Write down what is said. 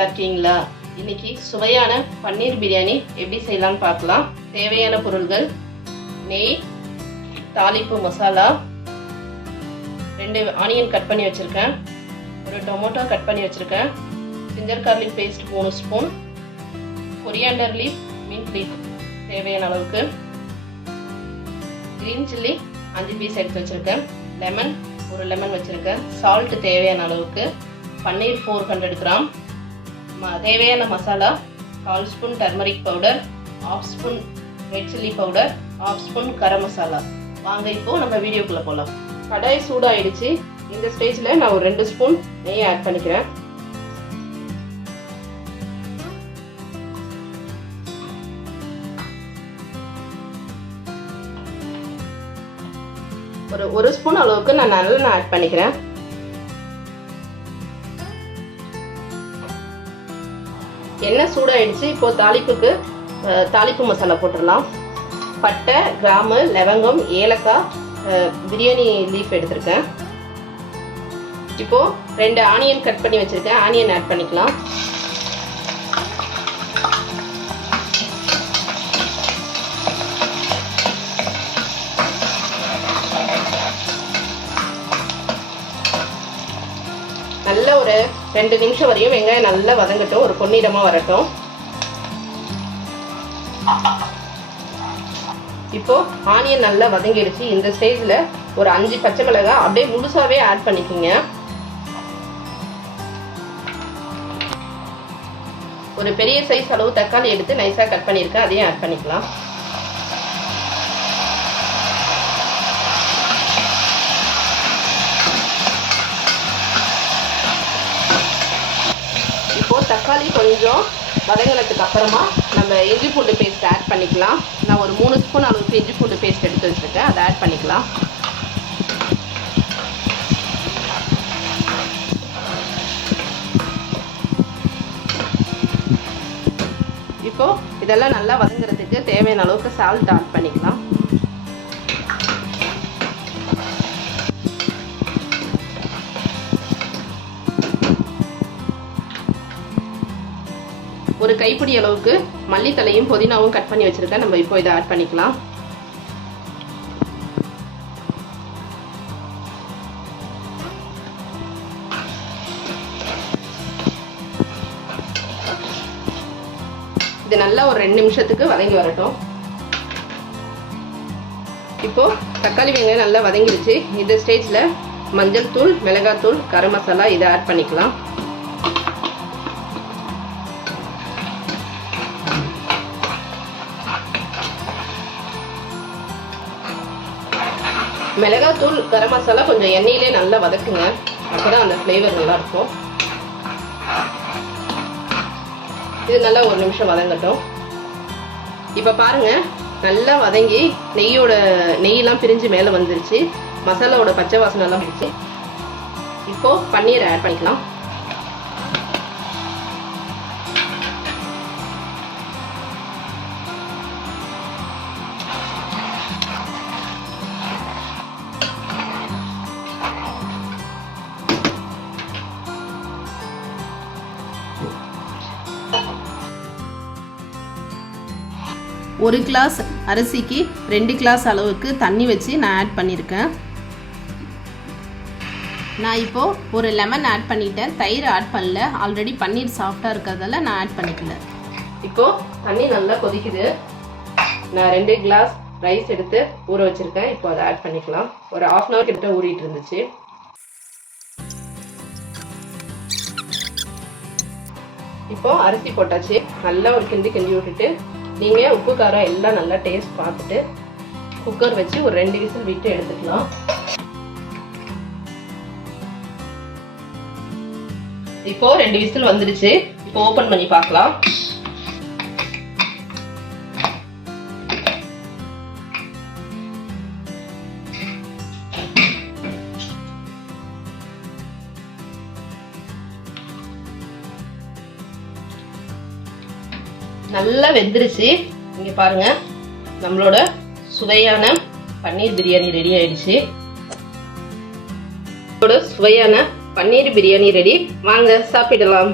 நல்லா இருக்கீங்களா? இன்னைக்கு சுவையான பன்னீர் பிரியாணி எப்படி செய்யலாம்னு பார்க்கலாம். தேவையான பொருட்கள்: நெய், தாளிப்பு மசாலா, 2 ஆனியன் கட் பண்ணி வச்சிருக்கேன், ஒரு டொமேட்டோ கட் பண்ணி வச்சிருக்கேன், ginger garlic paste 3 spoon, coriander leaf, mint leaf தேவையான அளவுக்கு, கிரீன் சில்லி 5 பீஸ் எடுத்து வச்சிருக்கேன், லெமன் ஒரு லெமன் வச்சிருக்கேன், சால்ட் தேவையான அளவுக்கு, பன்னீர் 400 கிராம், தேவையான masala 1/4 spoon turmeric powder, 1/2 spoon red chilli powder, 1/2 spoon garam masala. வாங்க இப்போ நம்ம வீடியோக்குள்ள போகலாம். கடாய் சூடாயிடுச்சு. இந்த ஸ்டேஜ்ல நான் ஒரு 2 ஸ்பூன் நெய் ஆட் பண்ணிக்கிறேன். ஒரு ஸ்பூன் அளவுக்கு நான் நல்லெண்ணெய் ஆட் பண்ணிக்கிறேன். எண்ணெய் சூடாயிடுச்சு. இப்போ தாளிப்புக்கு தாளிப்பு மசாலா போட்டுடலாம். பட்டை, கிராம்பு, லவங்கம், ஏலக்காய், பிரியாணி லீஃப் எடுத்திருக்கேன். இப்போ 2 ஆனியன் கட் பண்ணி வச்சிருக்கேன். ஆனியன் ஆட் பண்ணிக்கலாம். நல்ல ஒரு 2 நிமிஷம் வரையும் வெங்காயம் நல்லா வதங்கட்டும், ஒரு பொன்னிறமா வரட்டும். இப்போ ஆனியன் நல்லா வதங்கிடுச்சு. இந்த ஸ்டேஜ்ல ஒரு 5 பச்சை மிளகாய் அப்படியே முழுசாவே ஆட் பண்ணிக்கோங்க. ஒரு பெரிய சைஸ் அளவு தக்காளி எடுத்து நைஸா கட் பண்ணியிருக்கேன், அதையும் ஆட் பண்ணிக்கலாம். தக்காளி கொஞ்சம் வதங்கினதுக்கு அப்புறமா நம்ம இஞ்சி பூண்டு பேஸ்ட் ஆட் பண்ணிக்கலாம். நான் ஒரு 3 ஸ்பூன் அளவுக்கு இஞ்சி பூண்டு பேஸ்ட் எடுத்து வச்சுருக்கேன், அதை ஆட் பண்ணிக்கலாம். இப்போ இதெல்லாம் நல்லா வதங்குறதுக்கு தேவையான அளவுக்கு சால்ட் ஆட் பண்ணிக்கலாம். ஒரு கைப்பிடி அளவுக்கு மல்லித்தலையும் புதினாவும் கட் பண்ணி வச்சிருக்கேன். நம்ம இப்போ இதை ஆட் பண்ணிக்கலாம். இது நல்லா ஒரு 2 நிமிஷத்துக்கு வதங்கி வரட்டும். இப்போ தக்காளி வெங்காயம் நல்லா வதங்கிடுச்சு. இந்த ஸ்டேஜ்ல மஞ்சள் தூள், மிளகாய் தூள், கரம் மசாலா இதை ஆட் பண்ணிக்கலாம். மிளகாத்தூள், கரம் மசாலா கொஞ்சம் எண்ணெயிலே நல்லா வதக்குங்க, அப்பதான் அந்த ஃப்ளேவர் நல்லா இருக்கும். இது நல்லா 1 நிமிஷம் வதங்கட்டும். இப்போ பாருங்க, நல்லா வதங்கி நெய்யெல்லாம் பிரிஞ்சு மேலே வந்துருச்சு. மசாலாவோட பச்சை வாசனை எல்லாம் போயிடுச்சு. இப்போ பன்னீர் ஆட் பண்ணிக்கலாம். ஒரு கிளாஸ் அரிசிக்கு 2 கிளாஸ் அளவுக்கு தண்ணி வச்சு நான் ஆட் பண்ணியிருக்கேன். நான் இப்போது ஒரு லெமன் ஆட் பண்ணிட்டேன், தயிர் ஆட் பண்ணல. ஆல்ரெடி பன்னீர் சாஃப்டாக இருக்கிறதால நான் ஆட் பண்ணிக்கல. இப்போது தண்ணி நல்லா கொதிக்குது. நான் 2 கிளாஸ் ரைஸ் எடுத்து ஊற வச்சுருக்கேன். இப்போ அதை ஆட் பண்ணிக்கலாம். ஒரு 1/2 hour கிட்ட ஊறிட்டு இருந்துச்சு. இப்போது அரிசி போட்டாச்சு. நல்லா ஒரு கிண்டி விட்டுட்டு நீங்கள் உப்பு காரம் எல்லாம் நல்லா டேஸ்ட் பார்த்துட்டு குக்கர் வச்சு ஒரு 2 விசில் விட்டு எடுத்துக்கலாம். இப்போ 2 விசில் வந்துடுச்சு. இப்போ ஓபன் பண்ணி பார்க்கலாம். நல்லா வெந்துருச்சு. இங்க பாருங்க, நம்மளோட சுவையான பன்னீர் பிரியாணி ரெடி ஆயிடுச்சு. சுவையான பன்னீர் பிரியாணி ரெடி. வாங்க சாப்பிடலாம்.